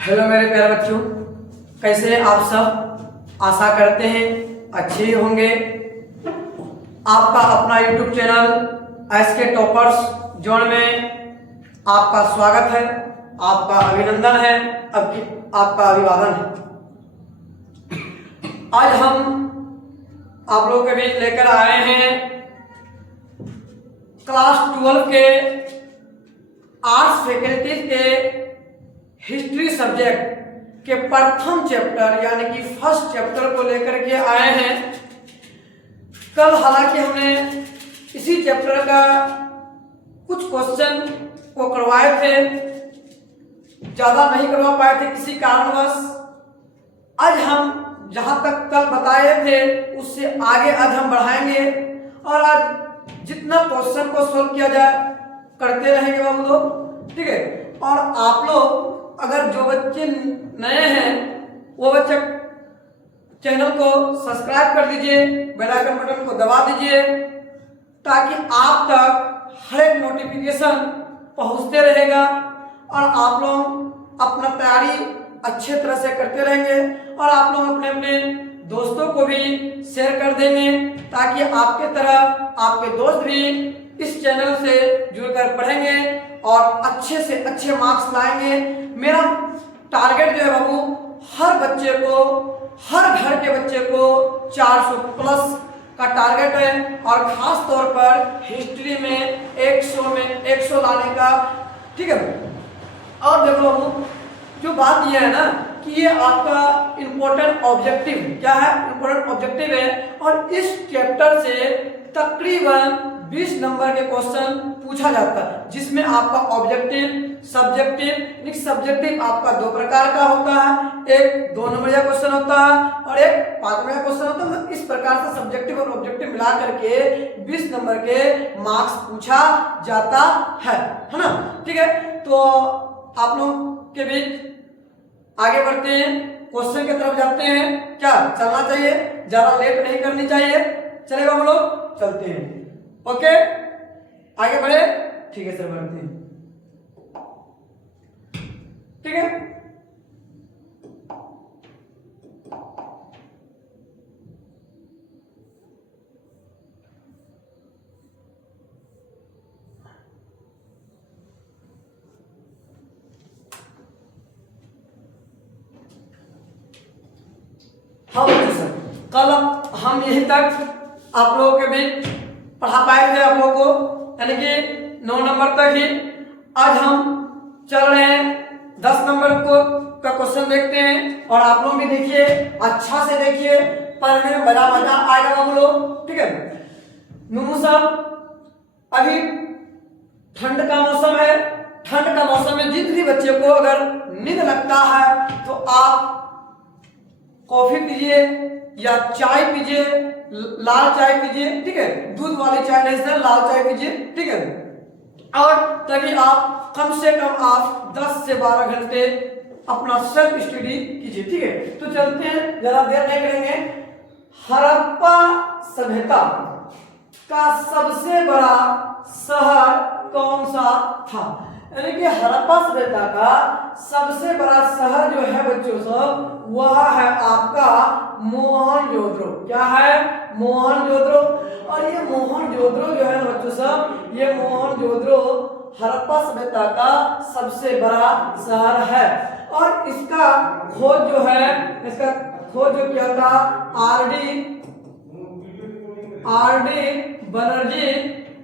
Hello मेरे प्यारे बच्चों, कैसे हैं आप सब। आशा करते हैं अच्छे ही होंगे। आपका अपना YouTube channel SK toppers zone में आपका स्वागत है, आपका अभिनंदन है, आपका अभिवादन है। आज हम आप लोगों के बीच लेकर आए हैं क्लास 12 के आर्ट्स फैकल्टी के हिस्ट्री सब्जेक्ट के प्रथम चैप्टर यानी कि फर्स्ट चैप्टर को लेकर के आए हैं। कल हालांकि हमने इसी चैप्टर का कुछ क्वेश्चन को करवाए थे, ज्यादा नहीं करवा पाए थे किसी कारणवश। आज हम जहां तक कल बताए थे उससे आगे आज हम बढ़ाएंगे और आज जितना क्वेश्चन को सोल्व किया जाए करते रहेंगे बाबू लोग, ठीक है। और आप लोग अगर जो बच्चे नए हैं वो बच्चे चैनल को सब्सक्राइब कर दीजिए, बेल आइकन बटन को दबा दीजिए ताकि आप तक हर एक नोटिफिकेशन पहुंचते रहेगा और आप लोग अपना तैयारी अच्छे तरह से करते रहेंगे और आप लोग अपने अपने दोस्तों को भी शेयर कर देंगे ताकि आपके तरह आपके दोस्त भी इस चैनल से जुड़कर पढ़ेंगे और अच्छे से अच्छे मार्क्स लाएंगे। मेरा टारगेट जो है बाबू, हर बच्चे को, हर घर के बच्चे को 400 प्लस का टारगेट है और खास तौर पर हिस्ट्री में 100 लाने का, ठीक है। और देखो बाबू, जो बात यह है ना कि ये आपका इम्पोर्टेंट ऑब्जेक्टिव क्या है, इम्पोर्टेंट ऑब्जेक्टिव है और इस चैप्टर से तकरीबन 20 नंबर के क्वेश्चन पूछा जाता है जिसमें आपका ऑब्जेक्टिव, सब्जेक्टिव। सब्जेक्टिव आपका दो प्रकार का होता है, एक 2 नंबर का क्वेश्चन होता है और एक 5 नंबर का क्वेश्चन होता है। इस प्रकार से सब्जेक्टिव और ऑब्जेक्टिव मिला करके 20 नंबर के मार्क्स पूछा जाता है ना, ठीक है। तो आप लोग के बीच आगे बढ़ते हैं, क्वेश्चन की तरफ जाते हैं। क्या चलना चाहिए, ज्यादा लेट नहीं करनी चाहिए। चलेगा हम लोग चलते हैं, ओके। आगे बढ़े, ठीक है सर, बढ़ते हैं, ठीक है। हाँ बच्चों सर, कल हम यहीं तक आप लोगों के बीच पढ़ा पाए थे आप लोगों को, यानी कि 9 नंबर तक ही। आज हम चल रहे हैं 10 नंबर का क्वेश्चन देखते हैं और आप लोग भी देखिए, अच्छा से देखिए, पढ़ने में बड़ा मजा आएगा बाबू लोग, ठीक है। नूनू साहब, अभी ठंड का मौसम है, ठंड का मौसम में जिस भी बच्चे को अगर नींद लगता है तो आप कॉफी पीजिए या चाय पीजिए, लाल चाय पीजिए, ठीक है। दूध वाली चाय नहीं सर, लाल चाय पीजिए, ठीक है। और तभी आप कम से कम आप 10 से 12 घंटे अपना सेल्फ स्टडी कीजिए, ठीक है। तो चलते हैं, ज्यादा देर नहीं करेंगे। हड़प्पा सभ्यता का सबसे बड़ा शहर कौन सा था, यानी कि हड़प्पा सभ्यता का सबसे बड़ा शहर जो है बच्चों सब, वह है आपका मोहनजोदड़ो। क्या है? मोहनजोदड़ो। और ये मोहनजोदड़ो जो है ना बच्चों सब, ये मोहनजोदड़ो हड़प्पा सभ्यता का सबसे बड़ा शहर है और इसका खोज जो है, इसका खोज जो किया था आर.डी. बनर्जी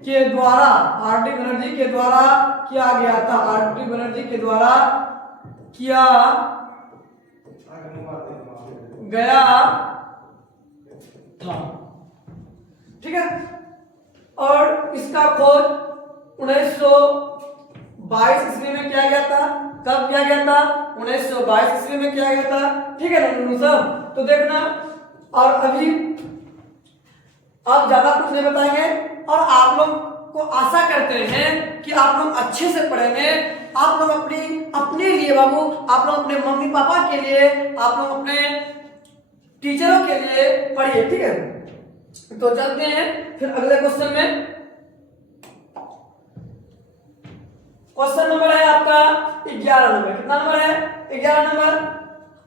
के द्वारा, आर.डी. बनर्जी के द्वारा किया गया था, आर.डी. बनर्जी के द्वारा किया गया था, ठीक है। और इसका खोज 1922 ईस्वी में किया गया था। कब किया गया था? 1922 ईस्वी में किया गया था, ठीक है ना नूनू साहब। तो देखना, और अभी आप ज्यादा कुछ नहीं बताएंगे और आप लोग को आशा करते हैं कि आप लोग अच्छे से पढ़ेंगे। आप लोग अपने लिए बाबू, आप लोग अपने मम्मी पापा के लिए, आप लोग अपने टीचरों के लिए पढ़िए, ठीक है। तो चलते हैं फिर अगले क्वेश्चन में। क्वेश्चन नंबर है आपका 11 नंबर। कितना नंबर है? 11 नंबर।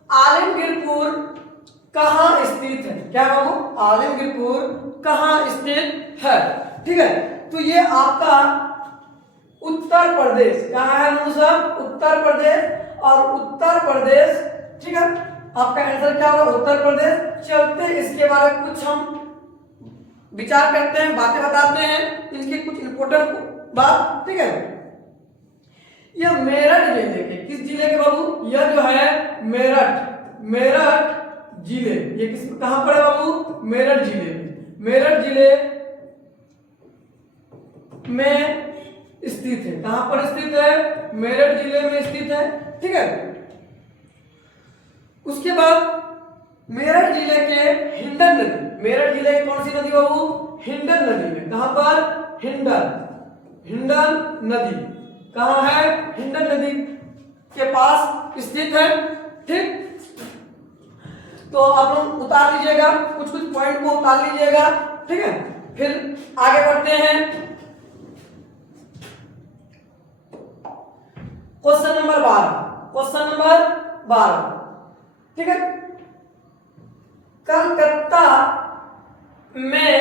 आलमगीरपुर कहाँ स्थित है? क्या बाबू? आलमगीरपुर कहाँ स्थित है? ठीक है, तो ये आपका उत्तर प्रदेश कहाँ है दोनों सब? उत्तर प्रदेश। और उत्तर प्रदेश, ठीक है, आपका आंसर क्या होगा? उत्तर प्रदेश। चलते इसके बारे में कुछ हम विचार करते हैं, बातें बताते हैं, इनकी कुछ इंपोर्टेंट बात। ठीक है, यह मेरठ जिले के, किस जिले के बाबू? यह जो है मेरठ, मेरठ जिले, ये किस कहां पर है बाबू? मेरठ जिले में, मेरठ जिले में स्थित है। कहां पर स्थित है? मेरठ जिले में स्थित है। ठीक है, उसके बाद मेरठ जिले के हिंडन नदी, मेरठ जिले की कौन सी नदी बाबू? हिंडन नदी में। कहां पर? हिंडन, हिंडन नदी कहां है? हिंडन नदी के पास स्थित है। ठीक, तो आप लोग उतार लीजिएगा, कुछ कुछ पॉइंट को उतार लीजिएगा। ठीक है, फिर आगे बढ़ते हैं। Question number 12, question number 12। ठीक है, कलकत्ता में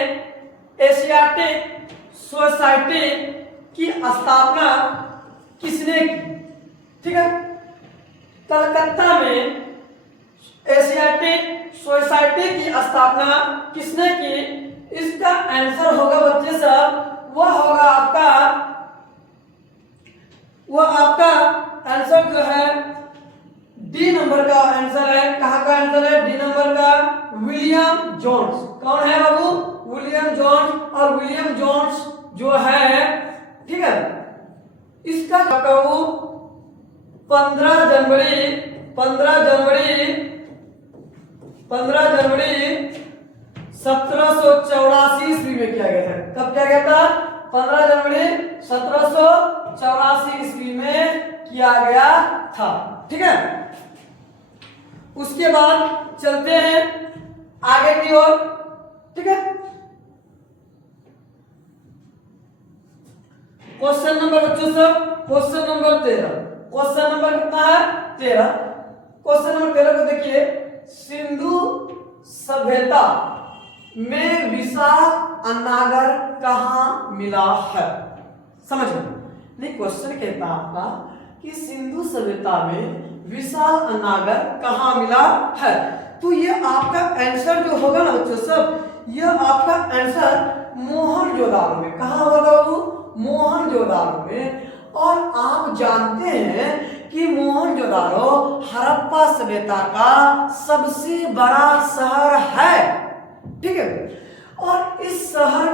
एशियाटिक सोसाइटी की स्थापना किसने की? ठीक है, कलकत्ता में एशियाटिक सोसाइटी की स्थापना किसने की? इसका आंसर होगा बच्चे सब, वह होगा आपका, वह आपका आंसर जो है डी नंबर का आंसर है। कहां का आंसर है? डी नंबर का, विलियम जोन्स। कौन है बाबू? William Jones. और विलियम जोन्स जो है, ठीक है, इसका बाबू 15 जनवरी 1784 ईस्वी में किया गया था। कब किया गया था? 15 जनवरी 1784 ईस्वी में किया गया था। ठीक है, उसके बाद चलते हैं आगे की ओर। ठीक है, क्वेश्चन नंबर बच्चों सब, क्वेश्चन नंबर 13। क्वेश्चन नंबर कितना है? 13। क्वेश्चन नंबर 13 को देखिए, सिंधु सभ्यता में विशाल अनागर कहां मिला है? समझ में नहीं, क्वेश्चन कहता है आपका कि सिंधु सभ्यता में विशाल अनागर कहां मिला है। तो ये आपका आंसर जो होगा ना बच्चों सब, यह आपका आंसर मोहनजोदाड़ो में। कहां होगा बाबू? मोहनजोदाड़ो में। और आप जानते हैं कि मोहनजोदाड़ो हड़प्पा सभ्यता का सबसे बड़ा शहर है। ठीक है, और इस शहर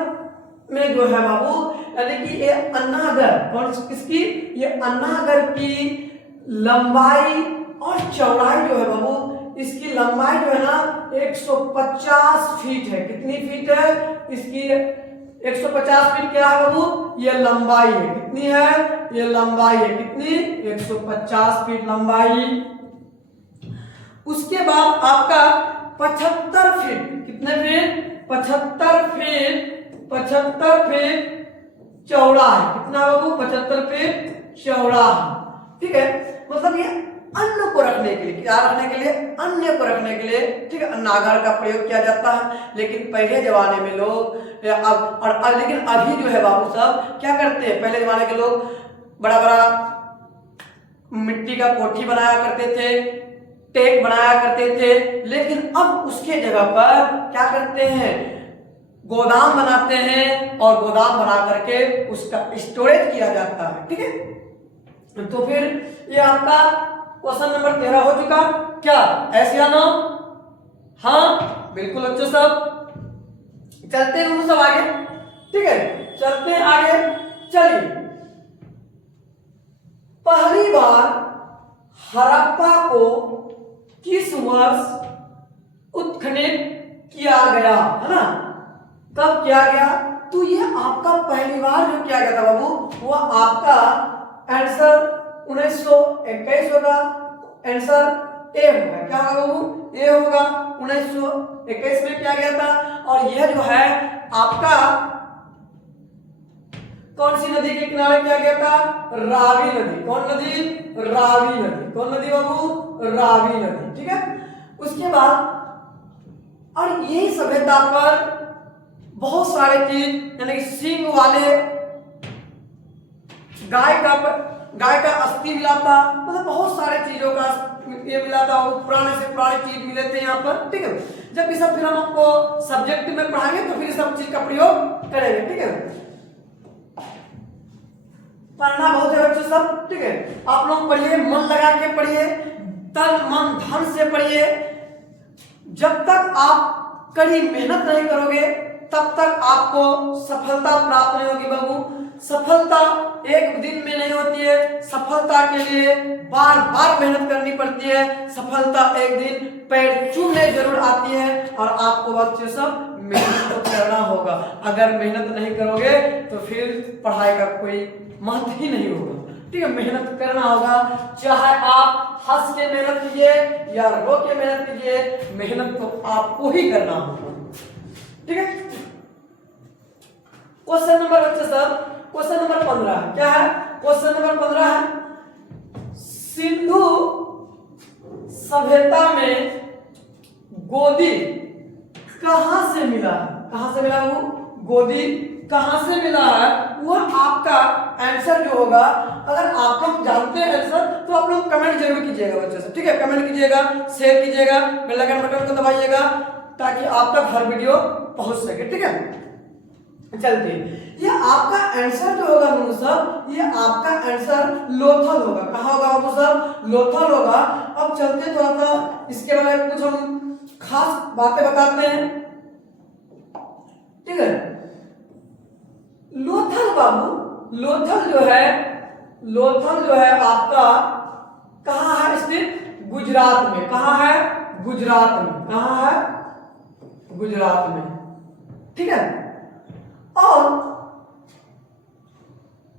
में जो है बाबू, यानी कि ये अनागर, कौन किसकी? ये अनागर की लंबाई और चौड़ाई जो है बाबू, इसकी लंबाई जो है ना 150 फीट है। कितनी फीट है इसकी? 150 फीट। क्या है बाबू? ये लंबाई है। कितनी है? ये लंबाई है। कितनी? 150 फीट लंबाई। उसके बाद आपका 75 फीट, कितने फीट? 75 फीट, 75 फीट चौड़ा है। कितना बाबू? 75 फीट चौड़ा है। ठीक है, मतलब ये अन्न को रखने के लिए, क्या रखने के लिए? अन्न को रखने के लिए, ठीक है, अन्नागार का प्रयोग किया जाता है। लेकिन पहले जमाने में लोग लेकिन अभी जो है बाबू सब क्या करते हैं? पहले जमाने के लोग बड़ा बड़ा मिट्टी का कोठी बनाया करते थे, टेक बनाया करते थे। लेकिन अब उसके जगह पर क्या करते हैं? गोदाम बनाते हैं, और गोदाम बना करके उसका स्टोरेज किया जाता है। ठीक है, तो फिर ये आपका क्वेश्चन नंबर 13 हो चुका। क्या ऐसे या नो? हाँ बिल्कुल बच्चों सब। चलते हैं सब आगे। ठीक है, चलते हैं आगे। चलिए, पहली बार हड़प्पा को किस वर्ष उत्खनन किया गया, है ना? कब किया गया? तो ये आपका पहली बार जो किया गया था बाबू, वो आपका आंसर 1921 होगा। आंसर ए होगा। क्या होगा बाबू? ए होगा। 1921 में किया गया था। और यह जो है आपका कौन सी नदी के किनारे किया गया था? रावी नदी। कौन नदी? रावी नदी। कौन नदी बाबू? रावी नदी। ठीक है। उसके बाद और यही सभ्यता पर बहुत सारे चीज यानी कि सींग वाले गाय का अस्थि मिला था, मतलब बहुत सारे चीजों का ये मिला था, वो पुराने से पुराने चीज मिले थे यहाँ पर। ठीक है। जब ये सब फिर हम आपको सब्जेक्ट में पढ़ाएंगे तो फिर सब चीज का प्रयोग करेंगे। ठीक है। पढ़ना बहुत है बच्चों सब। ठीक है। आप लोग पढ़िए, मन लगा के पढ़िए, तन मन धन से पढ़िए। जब तक आप कड़ी मेहनत नहीं करोगे तब तक आपको सफलता प्राप्त नहीं होगी बाबू। सफलता एक दिन में नहीं होती है, सफलता के लिए बार बार मेहनत करनी पड़ती है। सफलता एक दिन पैर छूने जरूर आती है और आपको बच्चे सब मेहनत तो करना होगा। अगर मेहनत नहीं करोगे तो फिर पढ़ाई का कोई महत्व ही नहीं होगा। ठीक है। मेहनत करना होगा, चाहे आप हंस के मेहनत कीजिए या रो के मेहनत कीजिए, मेहनत तो आपको ही करना होगा। ठीक है। क्वेश्चन नंबर बच्चे सब, क्वेश्चन नंबर 15 क्या है? क्वेश्चन नंबर 15 है सिंधु सभ्यता में गोदी कहां से मिला है? कहां से मिला वो गोदी? कहां से मिला है वह आपका आंसर जो होगा, अगर आप लोग जानते हैं आंसर तो आप लोग कमेंट जरूर कीजिएगा बच्चे से। ठीक है। कमेंट कीजिएगा, शेयर कीजिएगा, बेल आइकन बटन को दबाइएगा ताकि आप तक हर वीडियो पहुंच सके। ठीक है। चलते ये आपका आंसर जो होगा बाबू साहब, ये आपका आंसर लोथल होगा। कहाँ होगा बाबू साहब? लोथल होगा। अब चलते थोड़ा सा इसके बारे में कुछ हम खास बातें बताते हैं। ठीक है। लोथल बाबू, लोथल जो है आपका कहाँ है स्थित? गुजरात में। कहाँ है? गुजरात में। कहाँ है? गुजरात में। ठीक है। और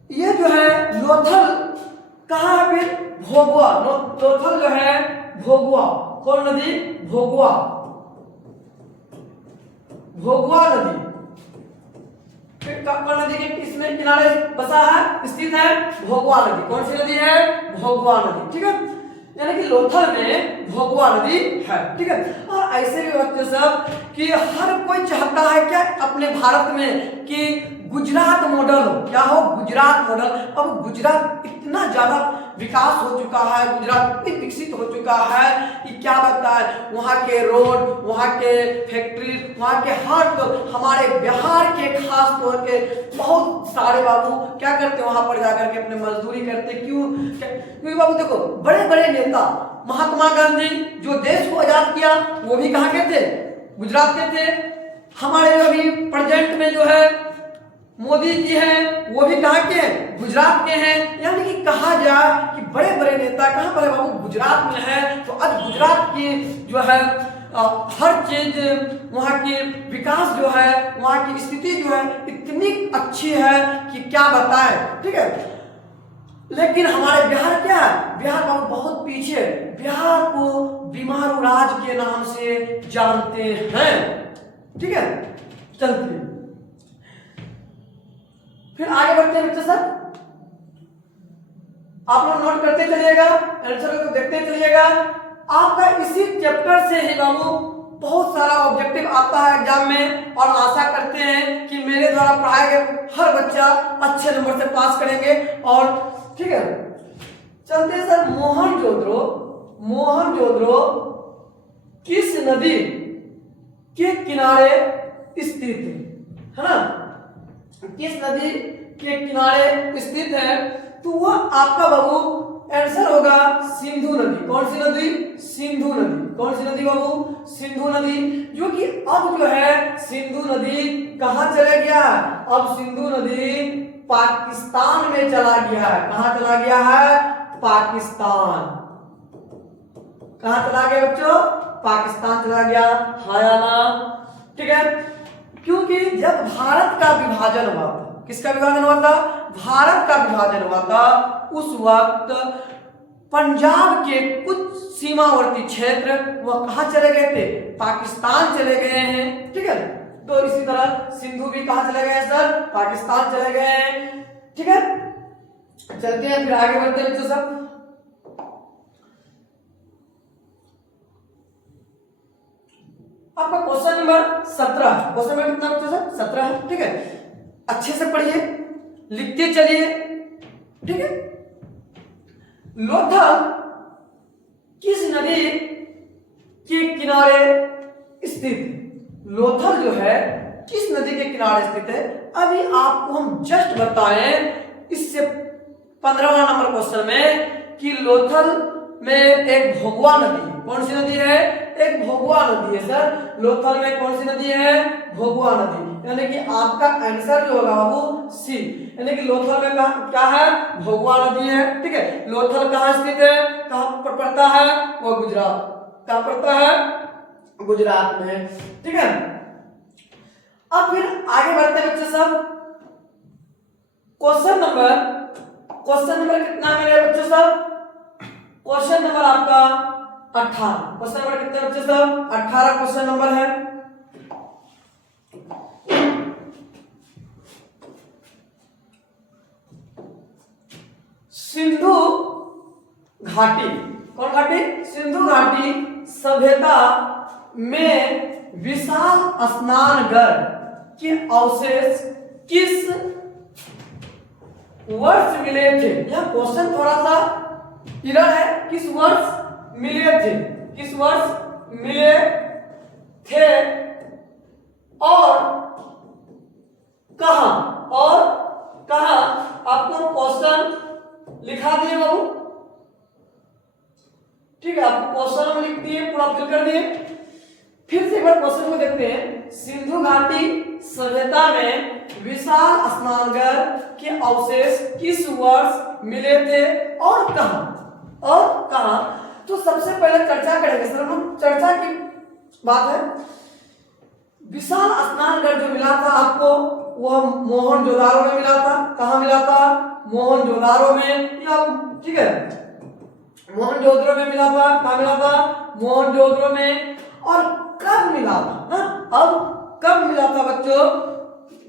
ये जो है लोथल कहाँ है फिर? भोगवा। लोथल जो है भोगवा। कौन नदी? भोगवा। भोगवा नदी फिर कौन नदी के किसमें किनारे बसा है, स्थित है? भोगवा नदी। कौन सी नदी है? भोगवा नदी। ठीक है। यानी कि लोथल में भोगवा नदी है। ठीक है। और ऐसे भी बच्चे सब कि हर कोई चाहता है क्या अपने भारत में कि गुजरात मॉडल हो। क्या हो? गुजरात मॉडल। अब गुजरात इतना ज्यादा विकास हो चुका है, गुजरात इतना विकसित हो चुका है कि क्या लगता है, वहाँ के रोड, वहाँ के फैक्ट्री, वहाँ के हर हमारे बिहार के खास तौर के बहुत सारे बाबू क्या करते हैं, वहां पर जाकर के अपने मजदूरी करते। क्यों? क्योंकि बाबू देखो, बड़े बड़े नेता, महात्मा गांधी जो देश को आजाद किया वो भी कहाँ के थे? गुजरात के थे। हमारे अभी प्रेजेंट में जो है मोदी जी हैं वो भी कहाँ के? गुजरात के हैं। यानी कि कहा जाए कि बड़े बड़े नेता कहाँ पर है बाबू? गुजरात में है। तो आज गुजरात की जो है हर चीज, वहाँ की विकास जो है, वहाँ की स्थिति जो है इतनी अच्छी है कि क्या बताएं। ठीक है। लेकिन हमारे बिहार क्या है? बिहार बाबू बहुत पीछे। बिहार को बीमारू राज्य के नाम से जानते हैं। ठीक है। चलते फिर आगे बढ़ते हैं बच्चे सर। आप लोग नोट करते चलिएगा, आंसर को देखते चलिएगा। आपका इसी चैप्टर से ही बाबू बहुत सारा ऑब्जेक्टिव आता है एग्जाम में, और आशा करते हैं कि मेरे द्वारा पढ़ाए गए हर बच्चा अच्छे नंबर से पास करेंगे। और ठीक है, चलते हैं सर। मोहनजोदड़ो किस नदी के किनारे स्थित है ना? किस नदी के किनारे स्थित है? तो वह आपका बाबू आंसर होगा सिंधु नदी। कौन सी नदी? सिंधु नदी। कौन सी नदी बाबू? सिंधु नदी। जो कि अब जो है सिंधु नदी कहां चला गया? अब सिंधु नदी पाकिस्तान में चला गया है। कहां चला गया है? पाकिस्तान। कहां चला गया बच्चों? पाकिस्तान चला गया। हाँ या ना? ठीक है। क्योंकि जब भारत का विभाजन हुआ था, किसका विभाजन हुआ था? भारत का विभाजन हुआ था। उस वक्त पंजाब के कुछ सीमावर्ती क्षेत्र वह कहां चले गए थे? पाकिस्तान चले गए हैं। ठीक है। तो इसी तरह सिंधु भी कहां चले गए सर? पाकिस्तान चले गए हैं। ठीक है, चलते हैं फिर आगे बढ़ते हैं बच्चों सब। आपका क्वेश्चन नंबर 17, क्वेश्चन नंबर कितना बच्चों सब? 17 है। ठीक है, अच्छे से पढ़िए, लिखते चलिए। ठीक है, लोथल किस नदी के किनारे स्थित? लोथल जो है किस नदी के किनारे स्थित है? अभी आपको हम जस्ट बताएं इससे 15वां नंबर क्वेश्चन में कि लोथल में एक भोगवा नदी है। कौन सी नदी है? एक भोगवा नदी है सर। लोथल में कौन सी नदी है? भोगवा नदी। यानी कि आपका आंसर जो होगा वो सी, यानी कि लोथल में क्या है? भोगवा नदी है। ठीक है, लोथल कहाँ स्थित है? कहाँ पर पड़ता है? वो गुजरात। कहाँ पड़ता है? गुजरात में। ठीक है, अब फिर आगे बढ़ते हैं बच्चे सब। क्वेश्चन नंबर कितना है मेरे बच्चे सब? क्वेश्चन नंबर आपका 18। क्वेश्चन नंबर कितने बच्चे सब? 18 क्वेश्चन नंबर है। सिंधु घाटी, कौन घाटी? सिंधु घाटी सभ्यता में विशाल स्नानगढ़ के अवशेष किस वर्ष मिले थे? यह क्वेश्चन थोड़ा सा इधर है। किस वर्ष मिले थे? किस वर्ष मिले थे और कहां? आपको क्वेश्चन लिखा दिए बाबू। ठीक है, आपको क्वेश्चन हम लिख दिए, पूरा फिल कर दिए। फिर से एक बार क्वेश्चन को देखते हैं। सिंधु घाटी सभ्यता में विशाल स्नानगढ़ के अवशेष किस वर्ष मिले थे और कहां? तो सबसे पहले चर्चा करेंगे सर, हम चर्चा की बात है। विशाल स्नानगढ़ जो मिला था आपको, वह मोहनजोदारो में मिला था। कहां मिला था? मोहनजोदारो में। या ठीक है, मोहनजोदड़ो में मिला था। कहां मिला था? मोहनजोदड़ो में। और कब मिला था? अब कब मिला था बच्चों?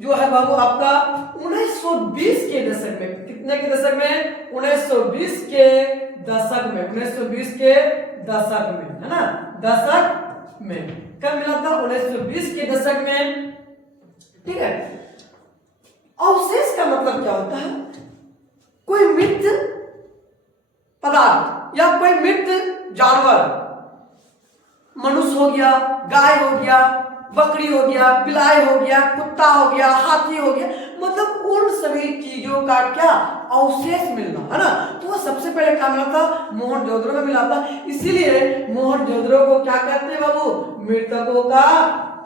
जो है बाबू आपका 1920 के दशक में। कितने के दशक में? 1920 के दशक में। 1920 के दशक में, है ना? दशक में कब मिला था? 1920 के दशक में। ठीक है, अवशेष का मतलब क्या होता है? कोई मृत पदार्थ या कोई मृत जानवर, मनुष्य हो गया, गाय हो गया, बकरी हो गया, बिलाई हो गया, कुत्ता हो गया, हाथी हो गया, मतलब उन सभी चीजों का क्या? अवशेष मिलना, है ना? तो सबसे पहले क्या मिला था? मोहनजोदड़ो में मिला था। इसीलिए मोहनजोदड़ो को क्या कहते हैं बाबू? मृतकों का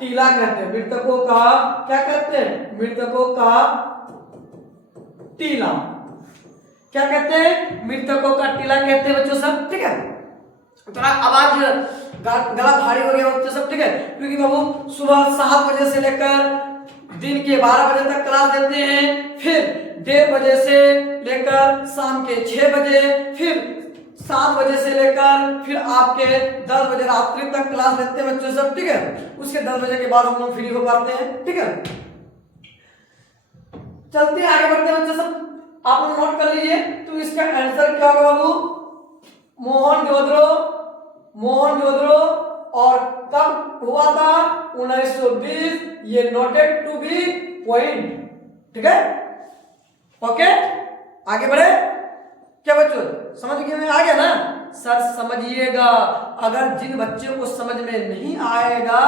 टीला कहते हैं। मृतकों का क्या कहते हैं? मृतकों का टीला। क्या कहते हैं? मृतकों का टीला कहते हैं बच्चों सब। ठीक है, थोड़ा आवाज गला भारी हो गया बच्चों सब। ठीक है, क्योंकि बाबू सुबह 7 बजे से लेकर दिन के 12 बजे तक क्लास देते हैं, फिर 1:30 बजे से लेकर शाम के 6 बजे, फिर 7 बजे से लेकर फिर आपके 10 बजे रात्रि तक क्लास देते हैं बच्चों सब। ठीक है, उसके 10 बजे के बाद हम लोग फ्री हो पाते हैं। ठीक है, चलते हैं आगे बढ़ते हैं बच्चों सब। आप लोग नोट कर लीजिए। तो इसका आंसर क्या होगा बाबू? मोहनजोदड़ो। और कब हुआ था? 1920। ये नोटेड टू बी पॉइंट। ठीक है, ओके, आगे बढ़े क्या बच्चों? समझ में आ गया ना? सर समझिएगा। अगर जिन बच्चों को समझ में नहीं आएगा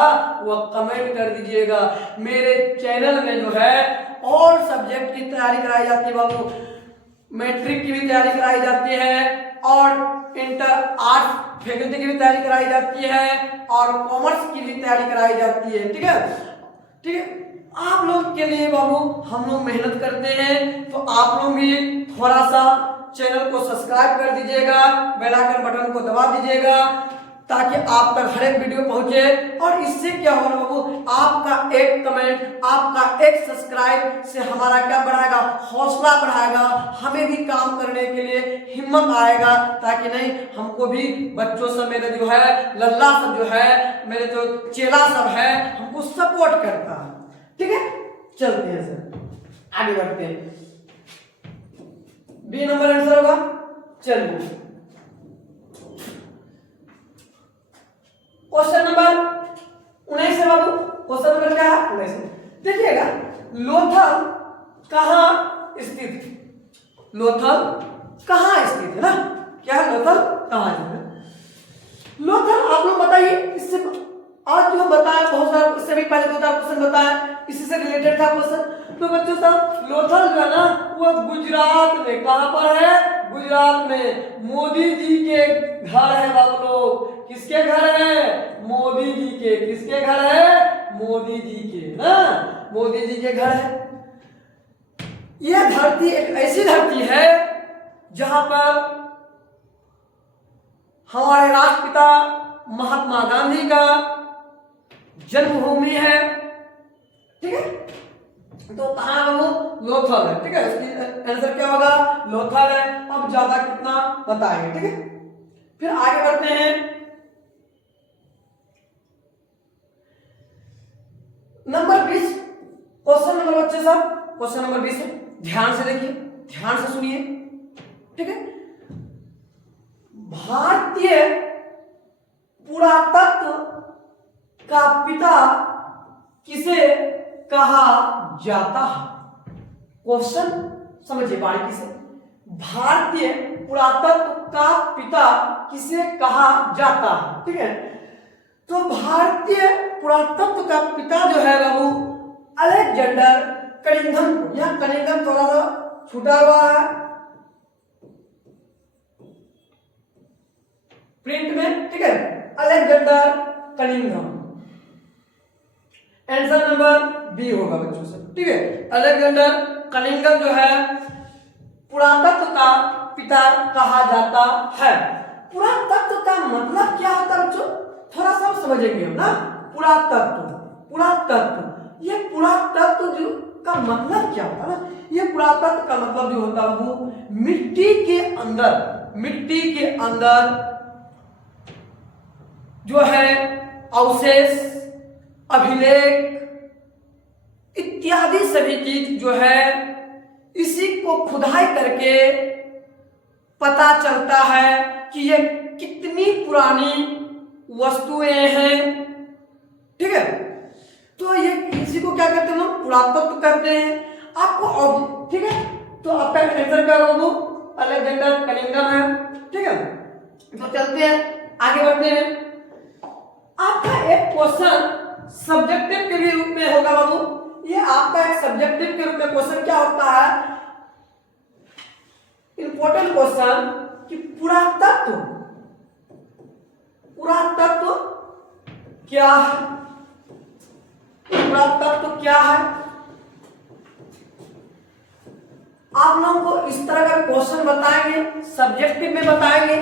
वह कमेंट कर दीजिएगा। मेरे चैनल में जो है और सब्जेक्ट की तैयारी कराई जाती है बाबू। मैट्रिक की भी तैयारी कराई जाती है और इंटर आर्ट्स फैकल्टी की भी तैयारी कराई जाती है और कॉमर्स की भी तैयारी कराई जाती है। ठीक है, ठीक है, आप लोग के लिए बाबू हम लोग मेहनत करते हैं। तो आप लोग भी थोड़ा सा चैनल को सब्सक्राइब कर दीजिएगा, बेल आइकन बटन को दबा दीजिएगा ताकि आप तक हर एक वीडियो पहुंचे। और इससे क्या होगा बाबू? आपका एक कमेंट, आपका एक सब्सक्राइब से हमारा क्या बढ़ाएगा? हौसला बढ़ाएगा, हमें भी काम करने के लिए हिम्मत आएगा, ताकि नहीं हमको भी बच्चों सब, मेरे जो है लल्ला सब जो है, मेरे जो चेला सब है, हमको सपोर्ट करता है। ठीक है, चलते हैं सर, आगे बढ़ते हैं। बी नंबर आंसर होगा। चलिए क्वेश्चन नंबर 19 है बाबू। क्वेश्चन नंबर क्या है? 19। देखिएगा, लोथल कहाँ स्थित है? लोथल कहाँ स्थित है ना? क्या है लोथल कहाँ स्थित है? लोथल आप लोग बताइए, इससे आज जो बताया बहुत सारा, इससे भी पहले 2-4 क्वेश्चन बताया, इसी से रिलेटेड था क्वेश्चन। तो बच्चों साहब लोथल जो है ना वो गुजरात में, कहां पर है? गुजरात में। मोदी जी के घर है बाबू लोग। किसके घर है? मोदी जी के। किसके घर है? मोदी जी के ना, मोदी जी के घर है। यह धरती एक ऐसी धरती है जहां पर हमारे राष्ट्रपिता महात्मा गांधी का जन्मभूमि है। ठीक है, तो कहां है वो? लोथल है। ठीक है, इसकी आंसर क्या होगा? लोथल है। अब ज्यादा कितना बताएंगे। ठीक है, फिर आगे बढ़ते हैं। नंबर 20 क्वेश्चन नंबर बच्चे साहब, क्वेश्चन नंबर 20 है। ध्यान से देखिए, ध्यान से सुनिए। ठीक है, भारतीय पुरातत्व का पिता किसे कहा जाता है? क्वेश्चन समझिए बारीकी से। भारतीय पुरातत्व का पिता किसे कहा जाता है? ठीक है, तो भारतीय पुरातत्व का पिता जो है बाबू अलेक्जेंडर कनिंघम को, यह कनिंघम थोड़ा सा छूटा हुआ है प्रिंट में। ठीक है, Alexander Cunningham. Answer number B होगा बच्चों से। ठीक है, अलेक्जेंडर कनिंघम जो है पुरातत्व का पिता कहा जाता है। पुरातत्व का मतलब क्या होता है बच्चों? थोड़ा सा समझेंगे हम ना। पुरातत्व, पुरातत्व, ये पुरातत्व जो का मतलब क्या होता है ना? ये पुरातत्व का मतलब जो होता है वो मिट्टी के अंदर, मिट्टी के अंदर जो है अवशेष, अभिलेख इत्यादि सभी चीज जो है इसी को खुदाई करके पता चलता है कि ये कितनी पुरानी वस्तुएं हैं। ठीक है, तो ये इसी को क्या कहते हैं हम? पुरातत्व कहते हैं। आपको ठीक है, तो आपका आंसर क्या होगा? वो अलेक्जेंडर कनिंघम है। ठीक है, तो चलते हैं आगे बढ़ते हैं। आपका एक क्वेश्चन सब्जेक्टिव के रूप में होगा बाबू। ये आपका एक सब्जेक्टिव के रूप में क्वेश्चन क्या होता है? इंपॉर्टेंट क्वेश्चन कि पुरातत्व, पुरातत्व क्या है? पुरातत्व क्या है? आप लोगों को इस तरह का क्वेश्चन बताएंगे, सब्जेक्टिव में बताएंगे।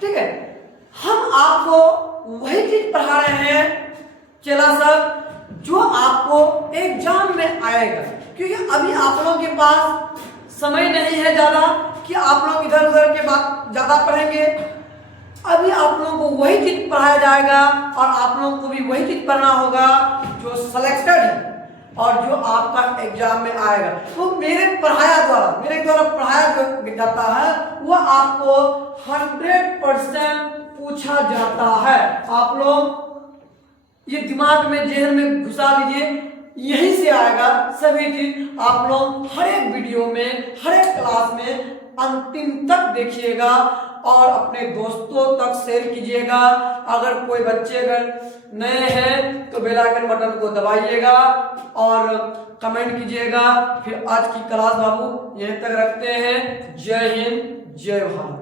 ठीक है, हम आपको वही चीज पढ़ा रहे हैं चला सर जो आपको एग्जाम में आएगा, क्योंकि अभी आप लोगों के पास समय नहीं है ज्यादा कि आप लोग इधर उधर के बात ज्यादा पढ़ेंगे। अभी आप लोगों को वही चीज पढ़ाया जाएगा और आप लोगों को भी वही चीज पढ़ना होगा जो सिलेक्टेड है और जो आपका एग्जाम में आएगा। तो मेरे द्वारा पढ़ाया जो जाता है वह आपको 100% पूछा जाता है। आप लोग ये दिमाग में, जेहन में घुसा लीजिए, यहीं से आएगा सभी चीज। आप लोग हर एक वीडियो में, हर एक क्लास में अंतिम तक देखिएगा और अपने दोस्तों तक शेयर कीजिएगा। अगर कोई बच्चे अगर नए हैं तो बेल आइकन बटन को दबाइएगा और कमेंट कीजिएगा। फिर आज की क्लास बाबू यहीं तक रखते हैं। जय हिंद, जय भारत।